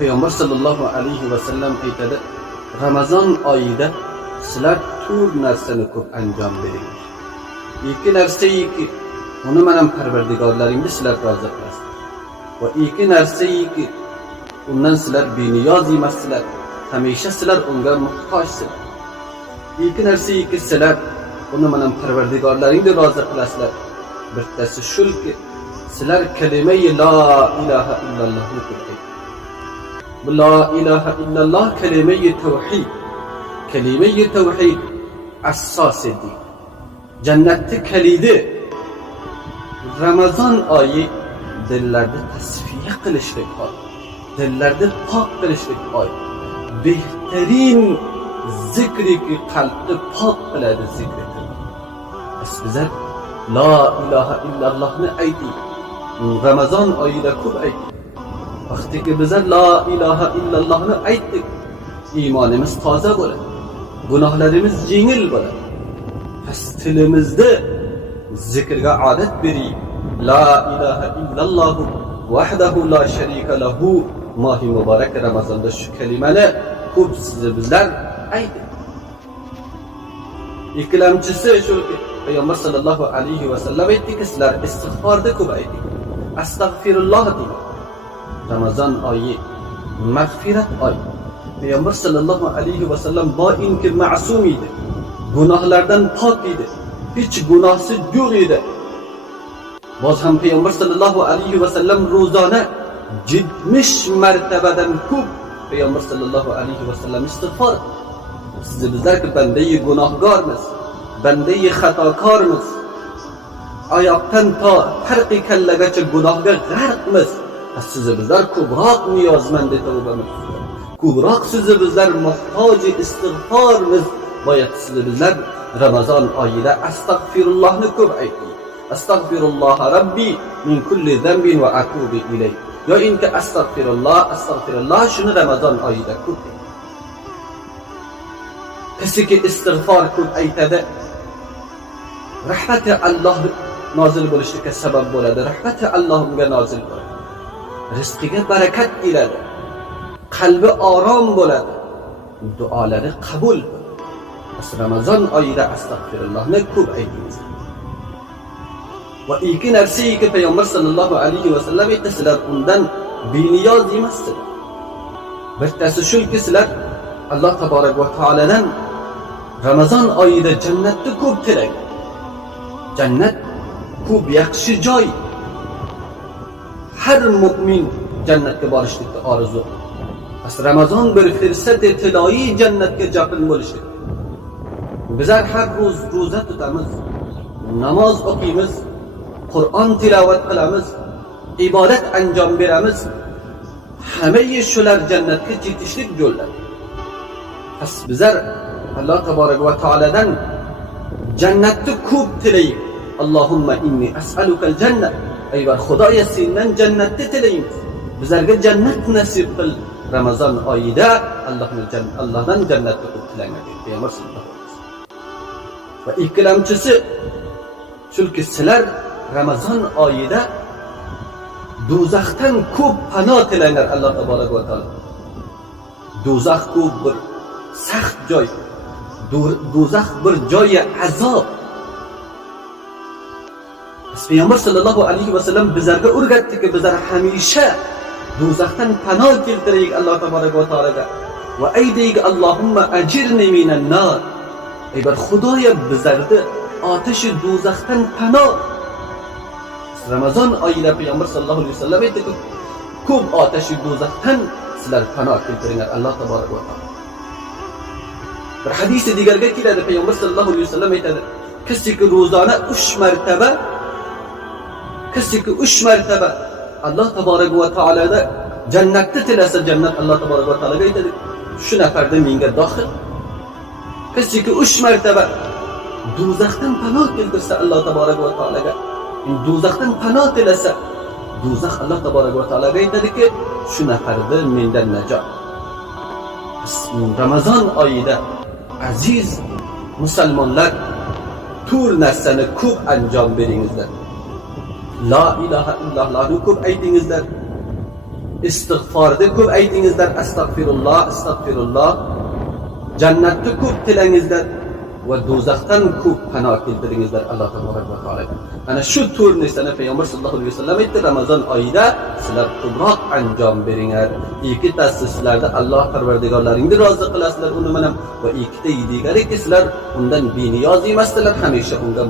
Payg'ambar sallallohu alayhi va sallam aytadi, Ramazon oyida sizlar to'rt narsani ko'p anjom beringlar. Ikki narsaki uni mana Parvardigorlaringiz sizlar rozi qilasiz. Va ikki narsaki undan sizlar beniyoz emassizlar, hamisha sizlar unga muhtojsizlar. Ikki narsaki sizlar uni mana Parvardigorlaringizni rozi qilasizlar. Bittasi shulki sizlar kalima-i la ilaha illallohni ko'paytiring. Bu la ilaha illalloh kalima-i tavhid. Kalima-i tavhid asosidir. Jannatni kalidi Ramazon oyi dillarni tasfiya qilishlik oy. Dillarni pok qilishlik oy. Behtarin zikriki qalbni pok qiladi zikr. Bizlar la ilaha illallohni ayting. Ramazon oyida ko'p ayting. Vaqtiki bizlar la ilaha illallohni aytdik, iymonimiz toza bo'ladi. Gunohlarimiz yengil bo'ladi. Tilimizda zikrga odat bering. La ilaha illalloh vahdahu la sharika lahu. Mohi muborak Ramazonda shu kalimani ko'p bizlar ayting. Ikkilamchisi shuki Payg'ambar sallallohu alayhi va sallam aytdiki, sizlar istig'forda ko'p ayting. Astagfirulloh deng. Ramazon oyi mag'firat oyi. Payg'ambar sallallohu alayhi va sallam boinki ma'sum edi. Gunohlardan pok edi. Hech gunohsi yo'q edi. Boz ham Payg'ambar sallallohu alayhi va sallam ro'zona 70 martabadan ko'p Payg'ambar sallallohu alayhi va sallam istig'for. Bizlarki bandai gunohkormiz, bandai xatokormiz. Oyoqdan to harqi kallagacha gunohga g'arqmiz. Bizlar ko'proq niyozmand tavbamiz. Ko'proq bizlar muhtoj istig'formiz. Boyat bizlar Ramazon oyida astagfirullohni ko'p ayting. Astagfirulloh rabbi min kulli zambin va atubu ilayh. Yo inka astagfirulloh shuni Ramazon oyida ko'p. Kisiki istig'for ko'p aytadi. Rahmati Alloh nozil bo'lishiga sabab bo'ladi. Rahmati Alloh unga nozil bo'ladi. Rizqiga barakat keladi. Qalbi orom bo'ladi. Duolari qabul bo'ladi. Ramazon oyida astagfirullohni ko'p aytamiz. Va ikki narsaki Payg'ambar sallallohu alayhi va sallam aytdilar, undan beniyoz emassizlar. Bittasi shuki sizlar Alloh taborak va taoladan Ramazon oyida jannatni ko'p tilang. Jannat ko'p yaxshi joy. Har mu'min jannatga borishlikni orzu. Ramazon bir fursat tiloyi jannatga yaqin bo'lishlik. Bizlar har ro'z ro'za tutamiz, namoz o'qiymiz, Qur'on tilovat qilamiz, ibodat anjom beramiz. Hamma shular jannatga yetishlik yo'llari. Bizlar Alloh taborak va taoladan jannatni ko'p tilaylik. Allohumma inni as'alukal jannah. Ayvar Xudoya sendan jannatni tilaymiz. Bizlarga jannat nasib qil. Ramazon oyida Allohdan jannatni ko'p tilaymiz. Payg'ambar sallallohu alayhi vasallam. Va ikkilamchisi chunki sizlar Ramazon oyida do'zaxdan ko'p panoh tilanglar Alloh taborak va taolo. Do'zax ko'p bir saxt joy. Do'zax bir joyi azob. Payg'ambar sallallohu alayhi va sallam bizlarga o'rgatdiki, bizlar hamisha do'zaxdan panoh keltiraylik Alloh taborak va taolaga. Va aytaylik Allohumma ajirni minan nar. Aybar Xudoya bizlarni otashi do'zaxdan panoh. Ramazon oyida Payg'ambar sallallohu alayhi va sallam aytdiki, ko'p otashi do'zaxdan sizlar panoh keltiringlar Alloh taborak va taolo. Bir hadisi digarga keladi, Payg'ambar sallallohu alayhi va sallam aytadi, kisiki ro'zona 3 martaba Alloh taborak va taolada jannatni tilasa, jannat Alloh taborak va taolaga aytadi, shu nafarda menga dohil. Kisiki 3 martaba do'zaxdan panoh keltirsa Alloh taborak va taolaga, do'zaxdan panoh tilasa, do'zax Alloh taborak va taolaga aytadiki, shu nafarda mendan najot. Ramazon oyida aziz musulmonlar to'rt narsani ko'p anjom beringizlar. La ilaha illallohni ko'p aytingizlar. istig'forni ko'p aytingizlar, astag'firulloh, astag'firulloh. Jannatni ko'p tilangizlar va do'zaxdan ko'p panoh keltiringizlar Alloh tabolak va taolaga. Ana shu 4 narsani payg'ambar sollallohu alayhi vasallam aytdi. Ramazon oyida sizlar ko'proq anjom beringlar. Ikkitasi sizlarni Alloh parvardigorlaringni rozi qilasizlar uni bilan va ikkita yedigari sizlar undan beniyoz emasdilar, hamisha unga